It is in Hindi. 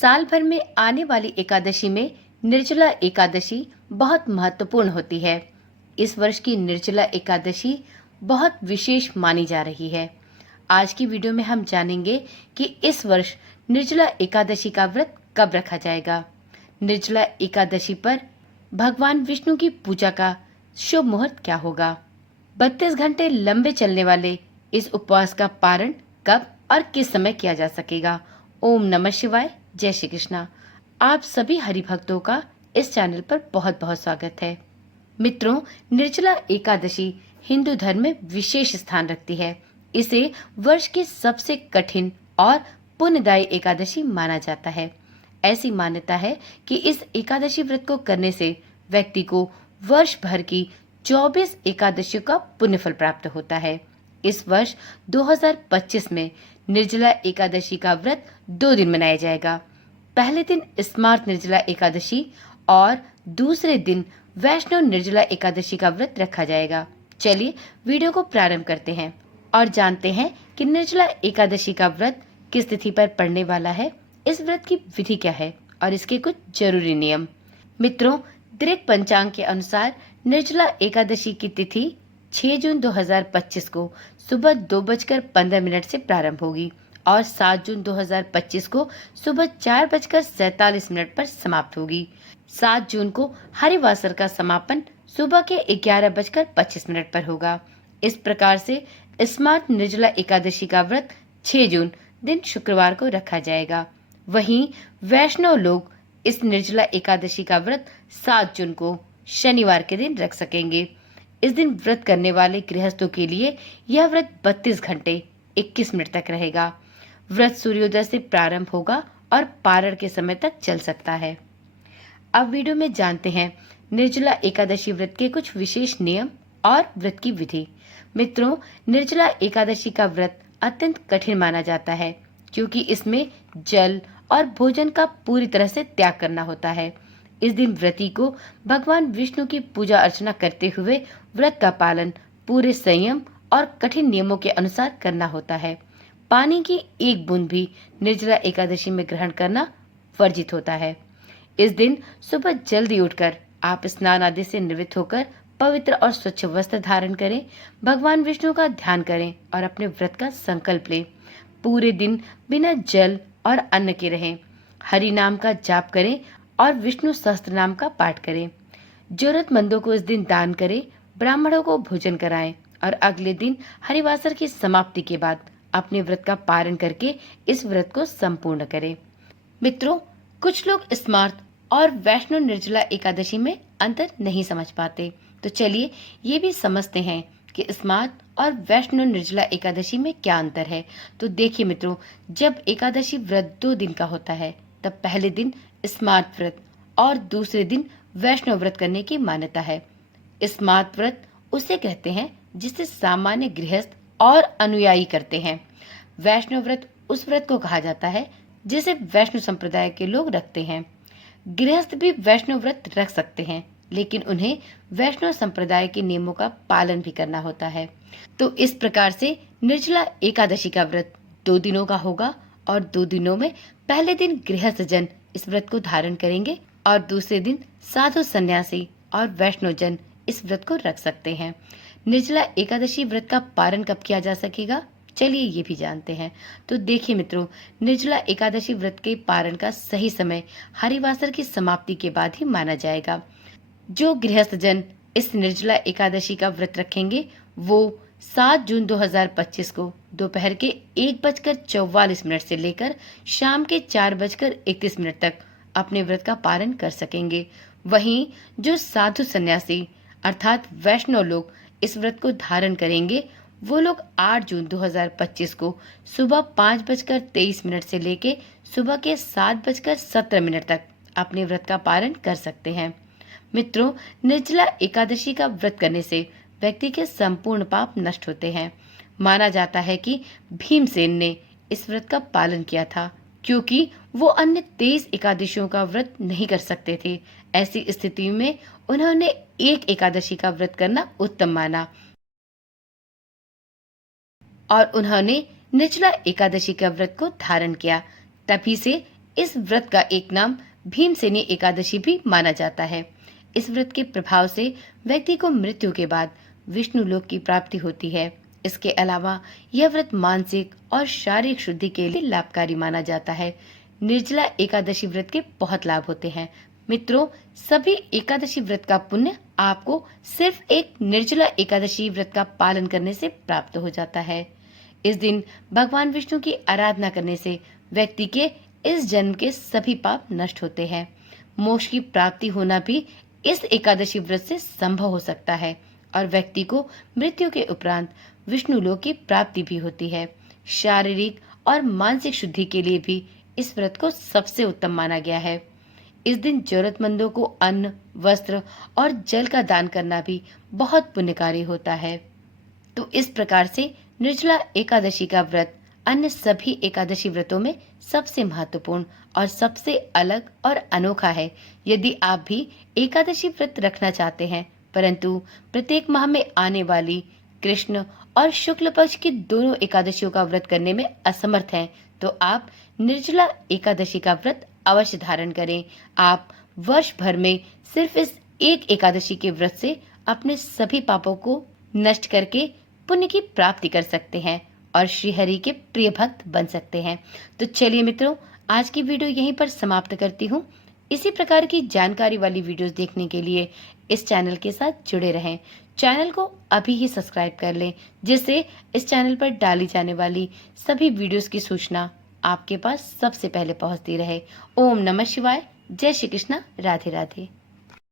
साल भर में आने वाली एकादशी में निर्जला एकादशी बहुत महत्वपूर्ण होती है। इस वर्ष की निर्जला एकादशी बहुत विशेष मानी जा रही है। आज की वीडियो में हम जानेंगे कि इस वर्ष निर्जला एकादशी का व्रत कब रखा जाएगा। निर्जला एकादशी पर भगवान विष्णु की पूजा का शुभ मुहूर्त क्या होगा। 32 घंटे लंबे चलने वाले इस उपवास का पारण कब और किस समय किया जा सकेगा। ओम नमः शिवाय। जय श्री कृष्णा। आप सभी हरि भक्तों का इस चैनल पर बहुत बहुत स्वागत है। मित्रों, निर्जला एकादशी हिंदू धर्म में विशेष स्थान रखती है। इसे वर्ष की सबसे कठिन और पुण्यदायी एकादशी माना जाता है। ऐसी मान्यता है कि इस एकादशी व्रत को करने से व्यक्ति को वर्ष भर की 24 एकादशियों का पुण्यफल प्राप्त होता है। इस वर्ष 2025 में निर्जला एकादशी का व्रत 2 दिन मनाया जाएगा। पहले दिन स्मार्त निर्जला एकादशी और दूसरे दिन वैष्णव निर्जला एकादशी का व्रत रखा जाएगा। चलिए वीडियो को प्रारंभ करते हैं और जानते हैं कि निर्जला एकादशी का व्रत किस तिथि पर पड़ने वाला है, इस व्रत की विधि क्या है और इसके कुछ जरूरी नियम। मित्रों, दृक पंचांग के अनुसार निर्जला एकादशी की तिथि 6 जून 2025 को सुबह 2:15 से प्रारंभ होगी और 7 जून 2025 को सुबह 4:47 पर समाप्त होगी। 7 जून को हरिवासर का समापन सुबह के 11:25 पर होगा। इस प्रकार से स्मार्त निर्जला एकादशी का व्रत 6 जून दिन शुक्रवार को रखा जाएगा। वहीं वैष्णव लोग इस निर्जला एकादशी का व्रत 7 जून को शनिवार के दिन रख सकेंगे। इस दिन व्रत करने वाले गृहस्थों के लिए यह व्रत 32 घंटे 21 मिनट तक रहेगा। व्रत सूर्योदय से प्रारंभ होगा और पारण के समय तक चल सकता है। अब वीडियो में जानते हैं निर्जला एकादशी व्रत के कुछ विशेष नियम और व्रत की विधि। मित्रों, निर्जला एकादशी का व्रत अत्यंत कठिन माना जाता है क्योंकि इसमें जल और भोजन का पूरी तरह से त्याग करना होता है। इस दिन व्रती को भगवान विष्णु की पूजा अर्चना करते हुए व्रत का पालन पूरे संयम और कठिन नियमों के अनुसार करना होता है। पानी की एक बूंद भी निर्जला एकादशी में ग्रहण करना वर्जित होता है। इस दिन सुबह जल्दी उठकर आप स्नान आदि से निवृत्त होकर पवित्र और स्वच्छ वस्त्र धारण करें, भगवान विष्णु का ध्यान करें और अपने व्रत का संकल्प लें। पूरे दिन बिना जल और अन्न के रहें, हरि नाम का जाप करें और विष्णु सहस्त्र नाम का पाठ करें। जरूरतमंदों को इस दिन दान करें, ब्राह्मणों को भोजन कराएं और अगले दिन हरिवासर की समाप्ति के बाद अपने व्रत का पारण करके इस व्रत को संपूर्ण करें। मित्रों, कुछ लोग स्मार्त और वैष्णव निर्जला एकादशी में अंतर नहीं समझ पाते, तो चलिए ये भी समझते हैं कि स्मार्त और वैष्णव निर्जला एकादशी में क्या अंतर है। तो देखिए मित्रों, जब एकादशी व्रत 2 दिन का होता है तब पहले दिन स्मार्त व्रत और दूसरे दिन वैष्णव व्रत करने की मान्यता है। स्मार्त व्रत उसे कहते हैं जिसे सामान्य गृहस्थ और अनुयायी करते हैं। वैष्णव व्रत उस व्रत को कहा जाता है जिसे वैष्णव संप्रदाय के लोग रखते हैं। गृहस्थ भी वैष्णव व्रत रख सकते हैं, लेकिन उन्हें वैष्णव संप्रदाय के नियमों का पालन भी करना होता है। तो इस प्रकार से निर्जला एकादशी का व्रत 2 दिनों का होगा और 2 दिनों में पहले दिन गृहस्थ जन इस व्रत को धारण करेंगे और दूसरे दिन साधु सन्यासी और वैष्णव जन इस व्रत को रख सकते हैं। निर्जला एकादशी व्रत का पारण कब किया जा सकेगा, चलिए ये भी जानते हैं। तो देखिए मित्रों, निर्जला एकादशी व्रत के पारण का सही समय हरिवासर की समाप्ति के बाद ही माना जाएगा। जो गृहस्थ जन इस निर्जला एकादशी का व्रत रखेंगे वो 7 जून 2025 को दोपहर के 1:44 से लेकर शाम के 4:31 तक अपने व्रत का पारण कर सकेंगे। वहीं जो साधु सन्यासी अर्थात वैष्णव लोग इस व्रत को धारण करेंगे वो लोग 8 जून 2025 को सुबह 5:23 से लेके सुबह के 7:17 तक अपने व्रत का पारण कर सकते हैं। मित्रों, निर्जला एकादशी का व्रत करने से व्यक्ति के संपूर्ण पाप नष्ट होते हैं। माना जाता है कि भीमसेन ने इस व्रत का पालन किया था क्योंकि वो अन्य 23 एकादशियों का व्रत नहीं कर सकते थे। ऐसी स्थिति में उन्होंने एक एकादशी का व्रत करना उत्तम माना और उन्होंने निर्जला एकादशी का व्रत को धारण किया। तभी से इस व्रत का एक नाम भीमसेनी एकादशी भी माना जाता है। इस व्रत के प्रभाव से व्यक्ति को मृत्यु के बाद विष्णु लोक की प्राप्ति होती है। इसके अलावा यह व्रत मानसिक और शारीरिक शुद्धि के लिए लाभकारी माना जाता है। निर्जला एकादशी व्रत के बहुत लाभ होते हैं। मित्रों, सभी एकादशी व्रत का पुण्य आपको सिर्फ एक निर्जला एकादशी व्रत का पालन करने से प्राप्त हो जाता है। इस दिन भगवान विष्णु की आराधना करने से व्यक्ति के इस जन्म के सभी पाप नष्ट होते हैं। मोक्ष की प्राप्ति होना भी इस एकादशी व्रत से संभव हो सकता है और व्यक्ति को मृत्यु के उपरांत विष्णु लोक की प्राप्ति भी होती है। शारीरिक और मानसिक शुद्धि के लिए भी इस व्रत को सबसे उत्तम माना गया है। इस दिन जरूरतमंदों को अन्न, वस्त्र और जल का दान करना भी बहुत पुण्यकारी होता है। तो इस प्रकार से निर्जला एकादशी का व्रत अन्य सभी एकादशी व्रतों में सबसे महत्वपूर्ण और सबसे अलग और अनोखा है। यदि आप भी एकादशी व्रत रखना चाहते हैं परंतु प्रत्येक माह में आने वाली कृष्ण और शुक्ल पक्ष की दोनों एकादशियों का व्रत करने में असमर्थ हैं, तो आप निर्जला एकादशी का व्रत अवश्य धारण करें। आप वर्ष भर में सिर्फ इस एक एकादशी के व्रत से अपने सभी पापों को नष्ट करके पुण्य की प्राप्ति कर सकते हैं और श्री हरि के प्रिय भक्त बन सकते हैं। तो चलिए मित्रों, आज की वीडियो यहीं पर समाप्त करती हूँ। इसी प्रकार की जानकारी वाली वीडियोस देखने के लिए इस चैनल के साथ जुड़े रहें। चैनल को अभी ही सब्सक्राइब कर लें, जिससे इस चैनल पर डाली जाने वाली सभी वीडियोस की सूचना आपके पास सबसे पहले पहुंचती रहे। ओम नमः शिवाय। जय श्री कृष्णा। राधे राधे।